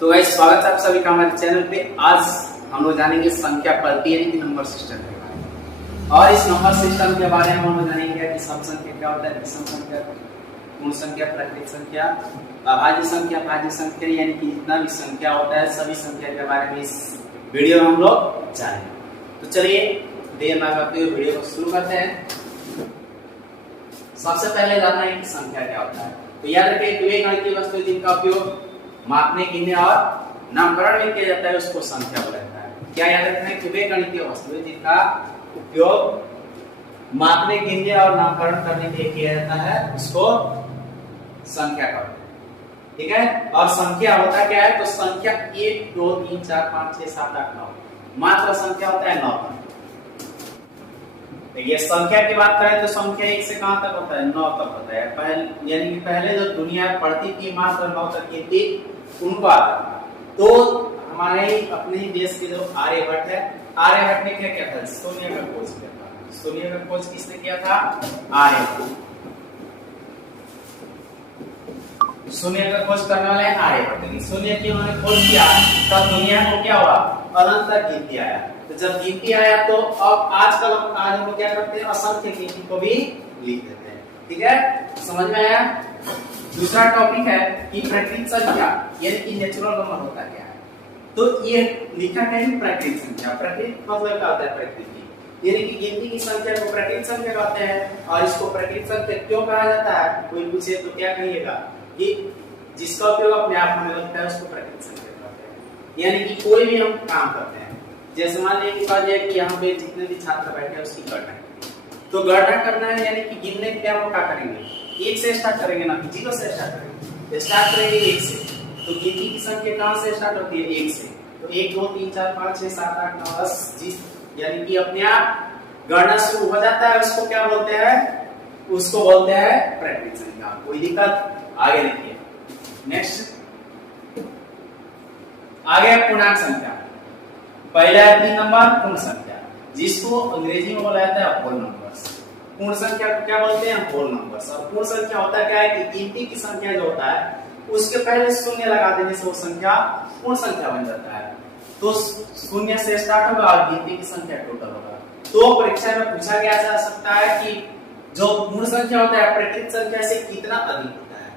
तो गाइस स्वागत है आप सभी का हमारे चैनल पे। आज हम लोग जानेंगे संख्या पद्धति यानी कि नंबर सिस्टम के बारे में। और इस नंबर सिस्टम के बारे में हम लोग जानेंगे कि सम संख्या क्या होता है, विषम संख्या, पूर्ण संख्या, प्राकृत संख्या, अभाज्य संख्या, भाज्य संख्या, यानी कि जितना भी संख्या होता है सभी संख्या के बारे में इस वीडियो में हम लोग जानेंगे। तो चलिए देर ना करते हुए वीडियो को शुरू करते हैं। सबसे पहले जानना है कि संख्या क्या होता है। तो याद रखिए कि वे गणितीय वस्तु जिनका उपयोग मापने, गिनने और नामकरण में किया जाता है उसको संख्या बोला जाता है। क्या याद रखना है कि वे गणितीय वस्तु जिनका उपयोग मापने, गिनने और नामकरण करने के लिए किया जाता है उसको संख्या कहते हैं। ठीक है। और संख्या होता क्या है, तो संख्या 1 2 3 4 5 6 7 8 9 मात्र संख्या होता है 9। देखिए संख्या की बात करें तो संख्या 1 से कहां तक होता है, 9 तक होता है। पहले यानी कि पहले जो दुनिया पढ़ती थी मात्र 9 तक की थी उनको आता था। तो हमारे अपने देश के जो आर्यभट्ट है, आर्यभट्ट ने क्या किया था, शून्य का खोज किया था। शून्य का खोज किसने किया था, आर्यभट्ट। शून्य का खोज करने वाले आर्यभट्ट। शून्य की उन्होंने खोज किया तब दुनिया को क्या हुआ, अनंत तक गिनती आया। तो जब गिनती आया तो अब आज हम लोग क्या करते हैं, असंख्य गिनती को भी लिख देते हैं। ठीक है, समझ में आया। दूसरा टॉपिक है कि प्राकृत संख्या यानी कि नेचुरल नंबर होता क्या है। तो ये लिखा है कि प्राकृत संख्या। प्राकृत मतलब क्या होता है, प्रकृति यानी कि गिनती की संख्या को प्राकृत संख्या कहते हैं। और इसको प्राकृत संख्या क्यों कहा जाता है, कोई पूछे तो क्या कहिएगा कि जिसका उपयोग अपने आप होने लगता है उसको प्राकृत संख्या कहते हैं। यानी कि कोई भी हम काम करते हैं, जैसे मान लीजिए कि यहाँ पे जितने भी छात्र बैठे हैं उसकी गणना, तो गणना करना है यानी कि गिनने के लिए हम क्या करेंगे, 1 से स्टार्ट करेंगे ना, 0 से स्टार्ट करेंगे। स्टार्ट करेंगे 1 से। तो गिनती की संख्या कहां से स्टार्ट होती है, 1 से। तो 1 2 3 4 5 6 7 8 9 10 जिस यानी कि अपने आप गणना शुरू हो जाता है उसको क्या बोलते हैं, उसको बोलते हैं प्राकृत संख्या। कोई दिक्कत, आगे देखिए नेक्स्ट। आगे पूर्णांक संख्या। पहला है 3 नंबर पूर्ण संख्या, जिसको अंग्रेजी में बोला जाता है होल नंबर्स। पूर्ण संख्या को क्या बोलते हैं, होल नंबर्स। और पूर्ण संख्या होता क्या है कि गिनती की संख्या जो होता है उसके पहले शून्य लगा देने से वो संख्या पूर्ण संख्या बन जाता है। तो शून्य से स्टार्ट होगा और गिनती की संख्या टोटल होगा। तो परीक्षा में पूछा गया जा सकता है कि जो पूर्ण संख्या होता है प्राकृत संख्या से कितना अधिक होता है।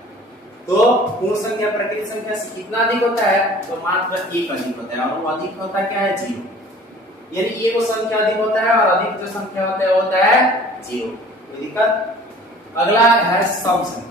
तो पूर्ण संख्या प्राकृत संख्या से कितना अधिक होता है, तो मात्र 1 अधिक होता है। और वो अधिक होता क्या है, 0। यानी एक संख्या अधिक होता है और अधिक जो संख्या होता है 0। कोई दिक्कत। अगला है सम संख्या।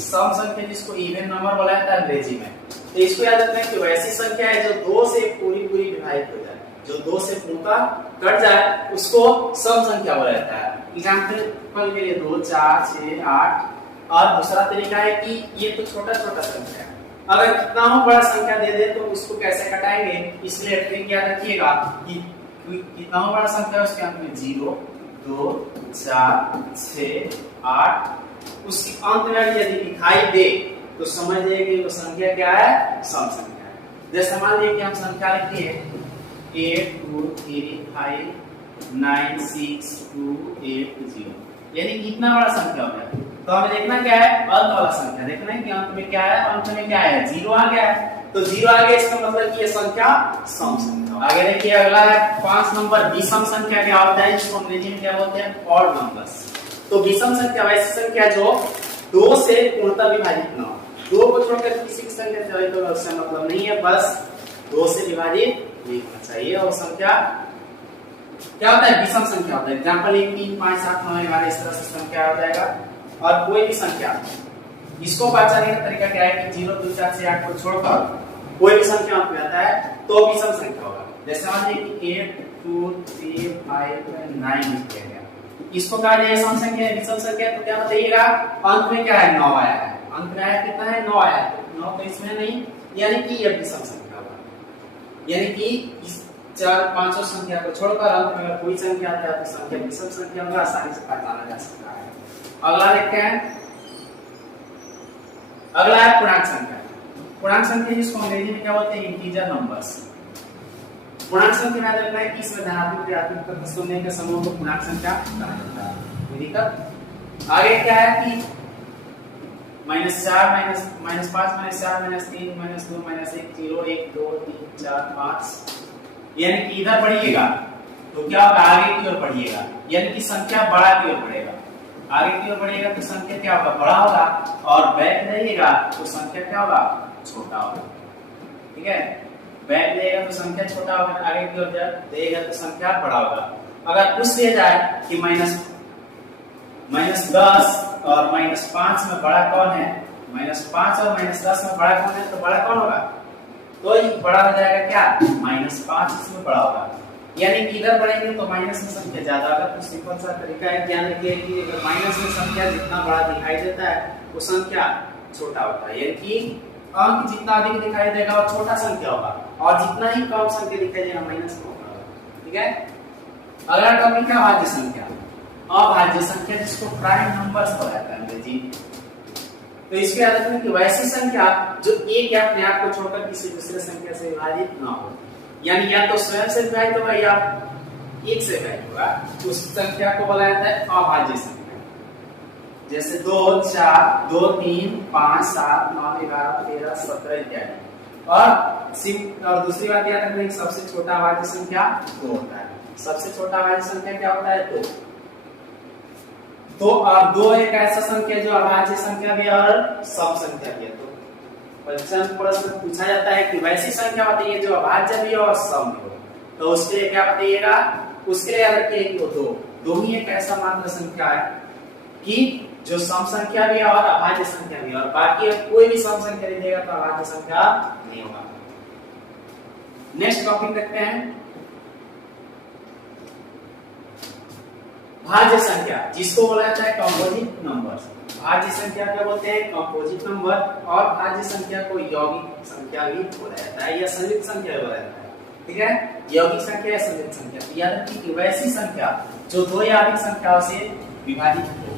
सम संख्या जिसको इवन नंबर बोला जाता है अंग्रेजी में। तो इसको याद रखना है कि वैसी संख्या है जो 2 से पूरी विभाजित हो जाए, जो 2 से पूर्णतः कट जाए उसको सम संख्या बोला जाता है। एग्जांपल के लिए 2 4 6 8। और दूसरा तरीका है कि ये तो छोटा छोटा संख्या है, अगर कितना हो बड़ा संख्या दे दे तो उसको कैसे कटाएंगे, इसलिए ट्रिक याद रखिएगा कि कितना हो बड़ा संख्या उसके अंत में 0 2 4 6 8। उसके अंत में यदि दिखाई दे तो समझ जाइए कि वो संख्या क्या है, सम संख्या है। जैसे मान लीजिए कि हम संख्या लिखते हैं 8 2 3 5 9 6 2 8 0, यानी कितना बड़ा संख्या हो गया। तो हमें देखना क्या है, अंत वाला संख्या देखना है कि अंत में क्या है, अंत में क्या है, 0 आ गया है। तो 0 आ गया इसका मतलब कि ये संख्या सम संख्या। आगे देखिए अगला है 5 नंबर विषम संख्या। क्या होता है, इसको अंग्रेजी में क्या बोलते हैं, ऑड नंबर्स। तो विषम संख्या वैसी संख्या जो 2 से पूर्णतः विभाजित न हो। 2 को छोड़कर किसी की संख्या जो है तो उससे मतलब नहीं है, बस 2 से विभाजित नहीं होना चाहिए। और संख्या क्या होता है, विषम संख्या होता है। एग्जांपल 1 3 5 7 9 11 इस तरह से संख्या हो जाएगा। और कोई भी संख्या इसको पहचानने का तरीका क्या है कि 0 2 4 6 8 को छोड़कर कोई भी संख्या अंत में आता है तो विषम संख्या होगा। जैसे मान लीजिए कि 8 2 3 5 9 लिखा गया, इसको कहा जाए सम संख्या है, विषम संख्या। तो क्या बताइएगा, अंत में क्या है, 9 आया है। अंत में आया कितना है, 9 आया है। 9 तो इसमें नहीं, यानी कि यह विषम संख्या होगा। यानी कि इस 4 5 संख्या को छोड़कर अंत में अगर कोई संख्या आता है तो संख्या विषम संख्या होगा, आसानी से पहचाना जा सकता है। अगला देखते हैं, अगला है पूर्णांक संख्या। पूर्णांक संख्या जिसको अंग्रेजी में क्या बोलते हैं, इंटीजर नंबर्स। पूर्णांक संख्या याद रखना है कि इसमें धनात्मक ऋणात्मक तत्व शून्य के समूह को पूर्णांक संख्या कहा जाता है। आगे क्या है कि -4 -5 -4 -3 -2 -1 0 1 2 3 4 5, यानी कि इधर बढ़िएगा तो क्या होगा, आगे की ओर बढ़िएगा, यानी कि संख्या बड़ा की ओर बढ़ेगा। आगे की ओर बढ़िएगा तो संख्या क्या होगा, बड़ा होगा, और बैक जाइएगा तो संख्या क्या होगा, छोटा होगा। ठीक है, बैक जाइएगा तो संख्या छोटा होगा, आगे की ओर जाइएगा तो संख्या बड़ा होगा। अगर पूछ लिया जाए कि -10 और -5 में बड़ा कौन है, -5 और -10 में बड़ा कौन है, तो बड़ा कौन होगा, तो ये बड़ा हो जाएगा क्या, -5 इसमें बड़ा होगा। यानी कि इधर बढ़ेंगे तो माइनस में संख्या ज्यादा होगा। तो सिंपल सा तरीका है, ध्यान रखिए कि अगर माइनस में संख्या जितना बड़ा दिखाई देता है वो संख्या छोटा होता है, यानी कि अंक जितना अधिक दिखाई देगा वो छोटा संख्या होगा, और जितना ही कम संख्या दिखाई देगा माइनस में होगा। ठीक है, अगला टॉपिक है अभाज्य संख्या। अभाज्य संख्या जिसको प्राइम नंबर्स कहा जाता है अंग्रेजी। तो इसके याद रखना कि वैसी संख्या जो एक या अपने आप को छोड़कर किसी दूसरे संख्या से विभाजित ना हो, यानी या तो स्वयं से विभाजित होगा या एक से विभाजित होगा, उस संख्या को बोला जाता है अभाज्य संख्या। जैसे 2 4 2 3 5 7 9 11 13 17 इत्यादि। और दूसरी बात याद रखना कि सबसे छोटा अभाज्य संख्या 2 होता है। सबसे छोटा अभाज्य संख्या क्या होता है, 2। तो अब 2 एक ऐसा संख्या जो अभाज्य संख्या भी और सम संख्या भी है। तो परीक्षा में प्रश्न पूछा जाता है कि वैसी संख्या बताइए जो अभाज्य भी हो और सम भी हो, तो उसके लिए क्या बताइएगा, उसके लिए याद रखिए कि वो दो ही एक ऐसा मात्र संख्या है कि जो सम संख्या भी है और अभाज्य संख्या भी है, और बाकी कोई भी सम संख्या नहीं देगा तो अभाज्य संख्या नहीं होगा। नेक्स्ट टॉपिक देखते हैं भाज्य संख्या, जिसको बोला जाता है कंपोजिट नंबर्स। भाज्य संख्या क्या बोलते हैं, कंपोजिट नंबर, और भाज्य संख्या को यौगिक संख्या भी बोला जाता है या संयुक्त संख्या बोला जाता है। ठीक है, यौगिक संख्या या संयुक्त संख्या। याद रखिए कि वैसी संख्या जो दो या अधिक संख्याओं से विभाजित हो,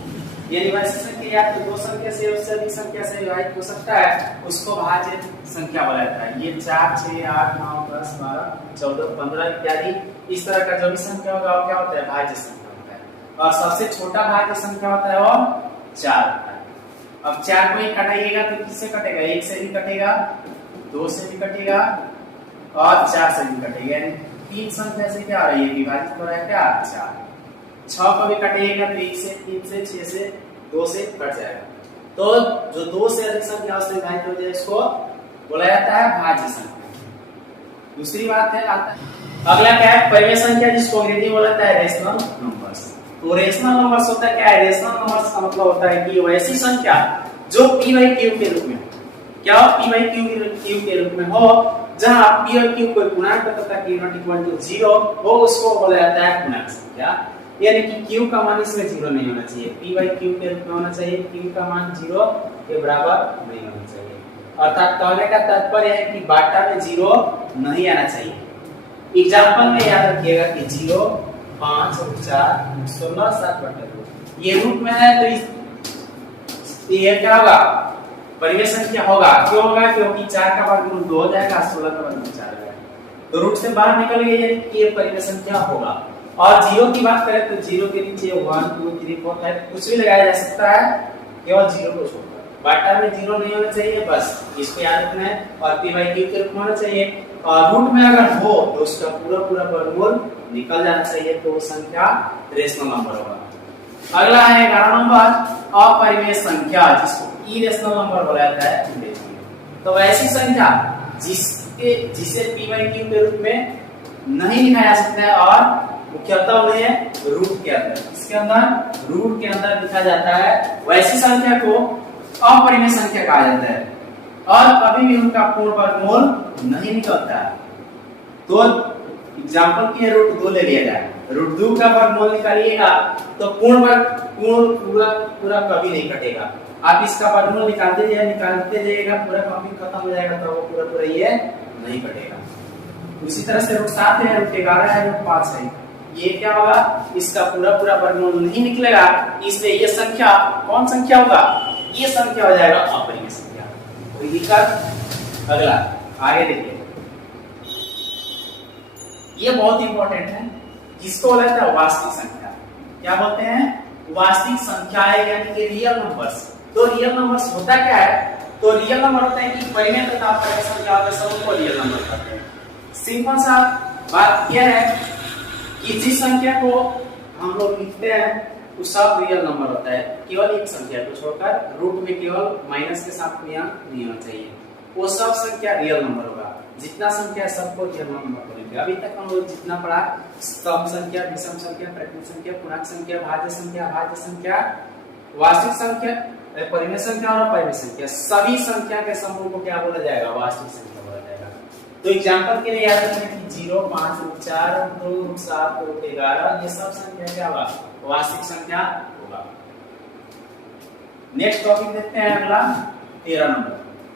यानी वैसी संख्या या तो दो संख्या से उससे अधिक संख्या से विभाजित हो सकता है, उसको भाज्य संख्या बोला जाता है। ये 4 6 8 9 10 12 14 15 इत्यादि इस तरह का जो भी संख्या होगा वो क्या होता है, भाज्य संख्या होता है। और सबसे छोटा भाज्य संख्या होता है वो 4 होता है। अब 4 को ही काटिएगा तो किससे कटेगा, 1 से भी कटेगा, 2 से भी कटेगा और 4 से भी कटेगा, यानी 3 संख्या से क्या हो रही है, विभाजित हो रहा है क्या, 4। 6 को भी काटिएगा तो 1 से 3 से 6 से 2 से कट जाएगा। तो जो 2 से अधिक संख्या से विभाजित हो जाए इसको बोला जाता है भाज्य संख्या। दूसरी बात है आता है अगला क्या है, परिमेय संख्या, जिसको अंग्रेजी में बोला जाता है रेशनल नंबर्स। तो रेशनल नंबर्स होता है क्या है, रेशनल नंबर्स का मतलब होता है कि वैसी संख्या जो p/q के रूप में, क्या p/q के रूप में हो, जहां p और q कोई पूर्णांक तथा q ≠ 0 हो, उसको बोला जाता है पूर्णांक संख्या। यानी कि q का मान इसमें 0 नहीं होना चाहिए, p/q के रूप में होना चाहिए, q का मान 0 के बराबर नहीं होना चाहिए। अर्थात कहने का तात्पर्य है कि बाटा में 0 नहीं आना चाहिए। एग्जांपल में याद रखिएगा कि 0 5 और 4 16 7/2 ये रूट में है, तो ये क्या होगा, परिमेय संख्या होगा। क्यों होगा, क्योंकि 4 का वर्गमूल 2 हो जाएगा, 16 का वर्गमूल 4 हो जाएगा, तो रूट से बाहर निकल गई, यानी कि ये परिमेय संख्या होगा। और 0 की बात करें तो 0 के नीचे 1 2 3 4 5 कुछ भी लगाया जा सकता है, केवल 0 को छोड़कर। बाटा में 0 नहीं होना चाहिए, बस इसको याद रखना है। और p/q के रूप में होना चाहिए, और रूट में अगर हो तो उसका पूरा वर्गमूल निकल जाना चाहिए, तो संख्या रेशनल नंबर होगा। अगला है 11 नंबर अपरिमेय संख्या, जिसको इरेशनल नंबर बोला जाता है। तो वैसी संख्या जिसे p/q के रूप में नहीं लिखा जा सकता है, और मुख्यतः उन्हें रूट के अंदर, इसके अंदर रूट के अंदर लिखा जाता है, वैसी संख्या को अपरिमेय संख्या कहा जाता है, और कभी भी उनका पूर्ण वर्गमूल नहीं निकलता है। तो एग्जांपल के रूट 2 ले लिया जाए, रूट 2 का वर्गमूल निकालिएगा तो पूरा कभी नहीं कटेगा। आप इसका वर्गमूल निकालते जाइएगा, पूरा कभी खत्म हो जाएगा, तो वो पूरा ये नहीं कटेगा। उसी तरह से रूट 7 है, रूट 11 है, रूट 5 है, ये क्या होगा, इसका पूरा वर्गमूल नहीं निकलेगा, इसलिए ये संख्या कौन संख्या होगा, ये संख्या हो जाएगा अपरिमेय संख्या। तो दिक्कत अगला आगे देखिए, ये बहुत इंपॉर्टेंट है, जिसको बोलते हैं वास्तविक संख्या। क्या बोलते हैं, वास्तविक संख्याएं, यानी कि रियल नंबर्स। तो रियल नंबर्स होता क्या है, तो रियल नंबर होता है कि परिमेय तथा अपरिमेय संख्या और समूह को रियल नंबर कहते हैं। सिंपल सा बात यह है कि जिस संख्या को हम लोग लिखते हैं वो सब रियल नंबर होता है, केवल एक संख्या को छोड़कर रूट में केवल माइनस के साथ कोई अंक नहीं होना चाहिए, वो सब संख्या रियल नंबर होगा। जितना संख्या सबको रियल नंबर बोलेंगे। अभी तक हम लोग जितना पढ़ा सम संख्या, विषम संख्या, प्राकृत संख्या, पूर्णांक संख्या, भाज्य संख्या, अभाज्य संख्या, वास्तविक संख्या, परिमेय संख्या और अपरिमेय संख्या, सभी संख्या के समूह को क्या बोला जाएगा, वास्तविक संख्या बोला जाएगा। तो एग्जांपल के लिए याद रखना कि 0, 5, 4, 2, 7, 11 ये सब संख्या क्या होगा, वास्तविक संख्या होगा। नेक्स्ट टॉपिक देखते हैं अगला 13 नंबर।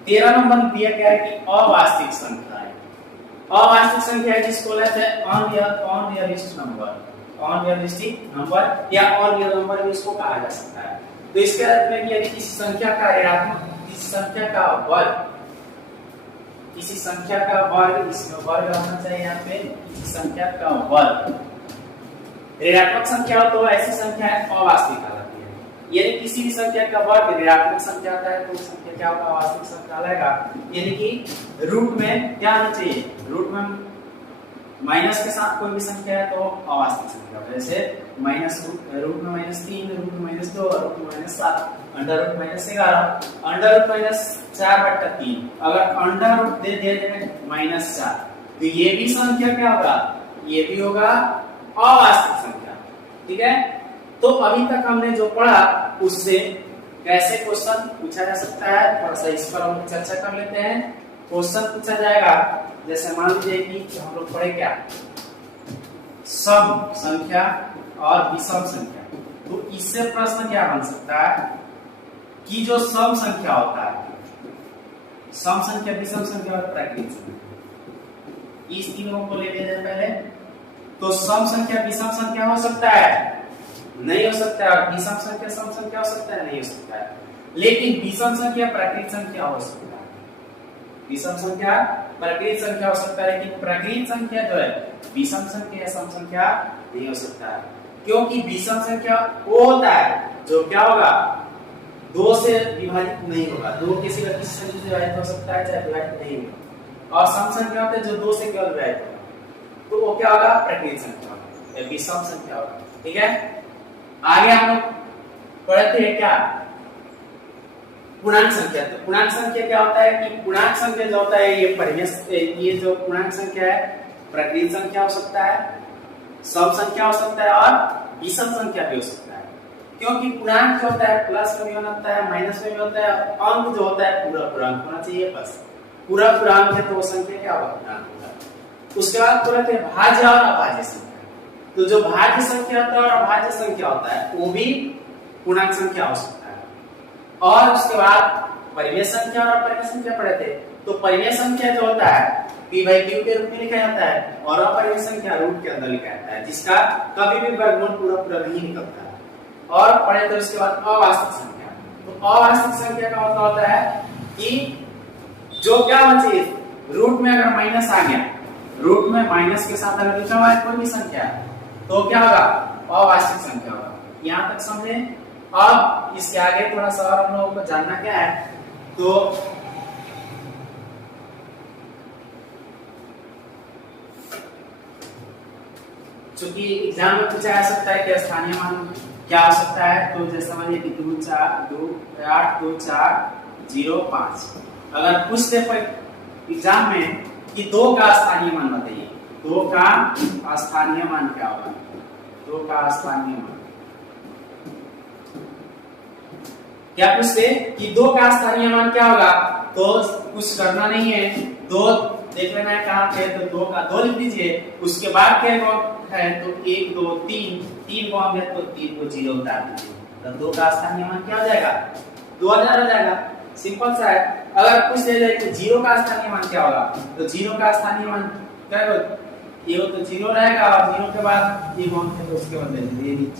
13 नंबर में दिया गया है कि अवास्तविक संख्या है। अवास्तविक संख्या है जिसको लेते हैं अनरियलिस्टिक नंबर, अनरियलिस्टिक नंबर या अनरियल नंबर भी इसको कहा जा सकता है। तो इसके अर्थ में यदि किसी संख्या का ऋणात्मक, किसी संख्या का वर्ग, किसी संख्या का वर्ग, इसमें वर्ग होना चाहिए यहाँ पे, किसी संख्या का वर्ग ऋणात्मक संख्या हो तो ऐसी संख्या अवास्तविक कहलाती है। यदि किसी भी संख्या का वर्ग ऋणात्मक संख्या आता है तो संख्या क्या होगा, अवास्तविक संख्या कहलाएगा। यानी कि रूट में क्या आना चाहिए, रूट में माइनस के साथ कोई भी संख्या है तो अवास्तविक संख्या। जैसे माइनस रूट में -3, रूट में -2, रूट में -7, अंडर रूट -11, अंडर रूट -4/3। अगर अंडर रूट दे दिया जाए -4 तो ये भी संख्या क्या होगा, ये भी होगा अवास्तविक संख्या। ठीक है, तो अभी तक हमने जो पढ़ा उससे कैसे क्वेश्चन पूछा जा सकता है, थोड़ा सा इस पर हम चर्चा कर लेते हैं। क्वेश्चन पूछा जाएगा जैसे मान लीजिए कि हम लोग पढ़े क्या, सम संख्या और विषम संख्या। तो इससे प्रश्न क्या बन सकता है कि जो सम संख्या होता है, सम संख्या, विषम संख्या और प्राकृत संख्या, इस तीनों को ले लेते हैं पहले। तो सम संख्या विषम संख्या हो सकता है, नहीं हो सकता है। विषम संख्या सम संख्या हो सकता है, नहीं हो सकता है। लेकिन विषम संख्या प्राकृत संख्या हो सकता है, विषम संख्या प्राकृत संख्या हो सकता है, लेकिन प्राकृत संख्या जो है विषम संख्या या सम संख्या नहीं हो सकता है। क्योंकि विषम संख्या वो होता है जो क्या होगा, 2 से विभाजित नहीं होगा। 2 किसी न किसी संख्या से विभाजित हो सकता है, चाहे विभाजित नहीं होगा। और सम संख्या होता है जो 2 से केवल विभाजित होगा, तो वो क्या होगा, प्राकृत संख्या होगा या विषम संख्या होगा। ठीक है, आगे हम लोग पढ़ते हैं क्या, पूर्णांक संख्या। तो पूर्णांक संख्या क्या होता है कि पूर्णांक संख्या जो होता है ये परिमेय, ये जो पूर्णांक संख्या है प्राकृत संख्या हो सकता है, सम संख्या हो सकता है और विषम संख्या भी हो सकता है। क्योंकि पूर्णांक जो होता है प्लस में भी होता है, माइनस में भी होता है। अंक जो होता है पूरा पूर्णांक होना चाहिए, बस पूरा पूर्णांक है तो वो संख्या क्या होगा, पूर्णांक होगा। उसके बाद बोलते हैं भाज्य और अभाज्य संख्या। तो जो भाज्य संख्या होता है और अभाज्य संख्या होता है वो भी पूर्णांक संख्या हो सकता है। और उसके बाद परिमेय संख्या और अपरिमेय संख्या पढ़े थे। तो परिमेय संख्या जो होता है p/q के रूप में लिखा जाता है और अपरिमेय संख्या रूट के अंदर लिखा जाता है, जिसका कभी भी वर्गमूल पूरा पूरा नहीं निकलता है। और पढ़े थे उसके बाद अवास्तविक संख्या। तो अवास्तविक संख्या का मतलब होता है कि जो क्या होना चाहिए, रूट में अगर माइनस आ गया, रूट में माइनस के साथ अगर लिखा हुआ है कोई भी संख्या तो क्या होगा, अवास्तविक संख्या होगा। यहाँ तक समझे। अब इसके आगे थोड़ा सा और हम लोगों को जानना क्या है, तो चूंकि एग्जाम में पूछा जा सकता है कि स्थानीय मान क्या हो सकता है। तो जैसे समझिए कि 2 4 2 8 2 4 0 5 अगर पूछते एग्जाम में कि 2 का स्थानीय मान बताइए, 2 का स्थानीय मान क्या होगा, 2 का स्थानीय मान क्या पूछते कि 2 का स्थानीय मान क्या होगा। तो कुछ करना नहीं है, 2 देख लेना है कहाँ पे, तो 2 का 2 लिख दीजिए। उसके बाद क्या है तो 1 2 3 को हम तो 3 को 0 उतार दीजिए, तो 2 का स्थानीय मान क्या हो जाएगा, 2000 हो जाएगा। सिंपल सा है। अगर पूछ ले जाए कि 0 का स्थानीय मान क्या होगा, तो 0 का स्थानीय मान क्या होगा, ये तो 0 रहेगा और 0 के बाद ये मान है तो उसके बाद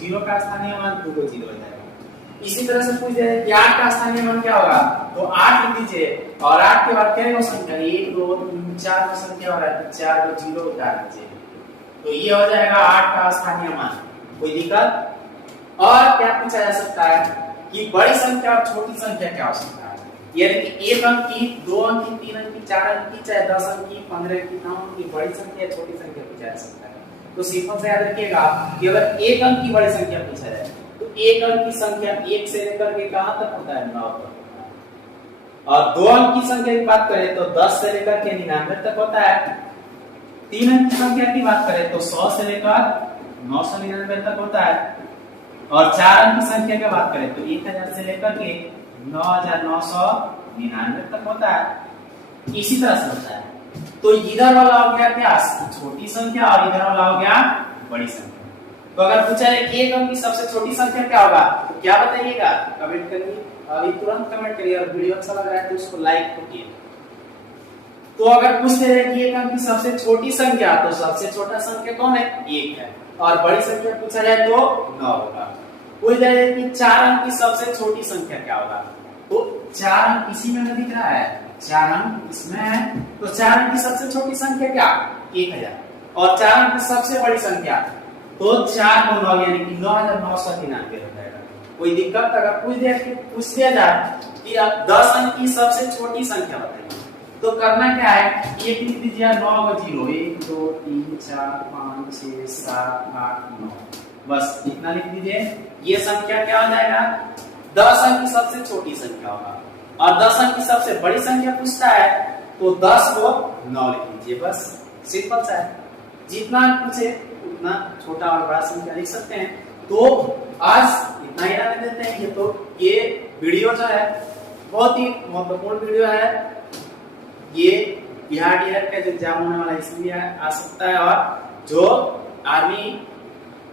0 का स्थानीय मान 2 को 0 हो जाएगा। इसी तरह से पूछ जाए कि 8 का स्थानीय मान क्या होगा, तो 8 लिख दीजिए और 8 के बाद क्या संख्या 1 2 3 4 की संख्या हो रहा है तो 4 को 0 उतार दीजिए, तो ये हो जाएगा 8 का स्थानीय मान। कोई दिक्कत। और क्या पूछा जा सकता है कि बड़ी संख्या और छोटी संख्या क्या हो सकता है, यानी कि 1 अंक की, 2 अंक की, 3 अंक की, 4 अंक की, चाहे 10 अंक की, 15 अंक की, 9 अंक की बड़ी संख्या छोटी संख्या पूछा जा सकता है। तो सिंपल से याद रखिएगा कि अगर 1 अंक की बड़ी संख्या पूछा जाए तो 1 अंक की संख्या 1 से लेकर के कहां तक होता है, 9 तक होता है। और 2 अंक की संख्या की बात करें तो 10 से लेकर के 99 तक होता है। 3 अंक की संख्या की बात करें तो 100 से लेकर 999 तक होता है। और 4 अंक की संख्या की बात करें तो 1000 से लेकर के 9999 तक होता है। इसी तरह से होता है। तो इधर वाला हो गया क्या, छोटी संख्या, और इधर वाला हो गया बड़ी संख्या। तो अगर पूछा जाए कि 1 अंक की सबसे छोटी संख्या क्या होगा तो क्या बताइएगा, कमेंट करिए, अभी तुरंत कमेंट करिए। और वीडियो अच्छा लग रहा है तो उसको लाइक करिए। तो अगर पूछते हैं कि 1 अंक की सबसे छोटी संख्या, तो सबसे छोटा संख्या कौन है, 1 है। और बड़ी संख्या पूछा जाए तो 9 होगा। पूछ जाए कि 4 अंक की सबसे छोटी संख्या क्या होगा, तो 4 अंक इसी में दिख रहा है, 4 अंक इसमें है। तो 4 अंक की सबसे छोटी संख्या क्या, 1000। और 4 अंक की सबसे बड़ी संख्या तो 4 गुना 9 यानी कि 9999 हो जाएगा। कोई दिक्कत अगर पूछ दिया जाए कि आप 10 अंक की सबसे छोटी संख्या बताइए, तो करना क्या है, एक लिख दीजिए 9 को 0, 1 2 3 4 5 6 7 8 9, बस इतना लिख दीजिए। ये संख्या क्या हो जाएगा, 10 अंक की सबसे छोटी संख्या होगा। और 10 अंक की सबसे बड़ी संख्या पूछता है तो 10 को 9 लिख लीजिए, बस सिंपल सा है। जितना पूछे उतना छोटा और बड़ा संख्या लिख सकते हैं। तो आज इतना ही रहने देते हैं। ये वीडियो जो है बहुत ही महत्वपूर्ण वीडियो है। ये बिहार डीआर का जो एग्जाम होने वाला है इसमें आ सकता है, और जो आर्मी,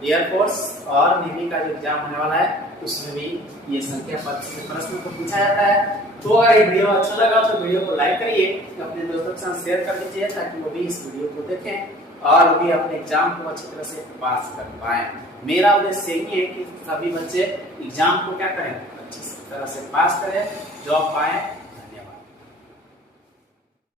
एयरफोर्स और नेवी का जो एग्जाम होने वाला है उसमें भी ये संख्या प्रश्न को पूछा जाता है। तो अगर ये वीडियो अच्छा लगा तो वीडियो को लाइक करिए, अपने दोस्तों के साथ शेयर कर दीजिए ताकि वो भी इस वीडियो को देखें और वो भी अपने एग्जाम को अच्छी तरह से पास कर पाए। मेरा उद्देश्य यही है कि सभी बच्चे एग्जाम को क्या करें, अच्छी तरह से पास करें, जॉब पाएं।